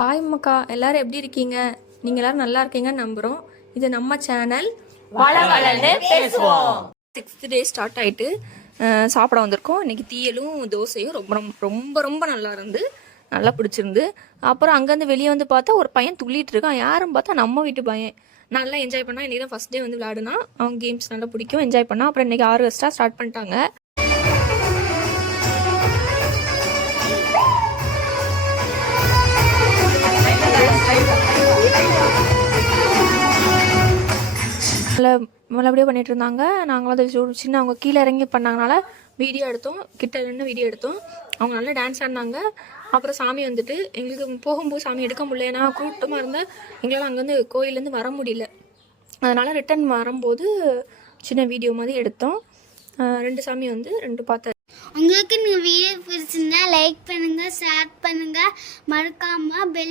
Hi மக்கா, எல்லாரும் எப்படி இருக்கீங்க? நீங்கள் எல்லாரும் நல்லா இருக்கீங்கன்னு நம்புகிறோம். இது நம்ம சேனல் வளவளன்னு பேசுவோம். 6th டே ஸ்டார்ட் ஆகிட்டு சாப்பிட வந்திருக்கோம். இன்றைக்கி தீயலும் தோசையும் ரொம்ப ரொம்ப ரொம்ப நல்லா இருந்து நல்லா பிடிச்சிருந்து. அப்புறம் அங்கேருந்து வெளியே வந்து பார்த்தா ஒரு பையன் துள்ளிட்டு இருக்கான். யாரும் பார்த்தா நம்ம வீட்டு பையன். நல்லா என்ஜாய் பண்ணால். இன்றைக்கி தான் ஃபஸ்ட் டே வந்து விளையாடுனா. அவங்க கேம்ஸ் நல்லா பிடிக்கும், என்ஜாய் பண்ணால். அப்புறம் இன்றைக்கி ஆர்கெஸ்ட்ரா ஸ்டார்ட் பண்ணிட்டாங்க. நல்லபடியாக பண்ணிகிட்டு இருந்தாங்க. நாங்களும் அதை சின்ன அவங்க கீழே இறங்கி பண்ணாங்கனால வீடியோ எடுத்தோம், கிட்ட நின்று வீடியோ எடுத்தோம். அவங்க நல்லா டான்ஸ் ஆடினாங்க. அப்புறம் சாமி வந்துட்டு எங்களுக்கு போகும்போது சாமி எடுக்க முடியல, ஏன்னா கூட்டமாக இருந்தால் எங்களால் அங்கேருந்து கோயிலேருந்து வர முடியல. அதனால் ரிட்டன் வரும்போது சின்ன வீடியோ மாதிரி எடுத்தோம். 2 சாமி வந்து 2 பார்த்தேன். உங்களுக்கு இந்த வீடியோ பிடிச்சிருந்தா லைக் பண்ணுங்கள், ஷேர் பண்ணுங்கள், மறக்காமல் பெல்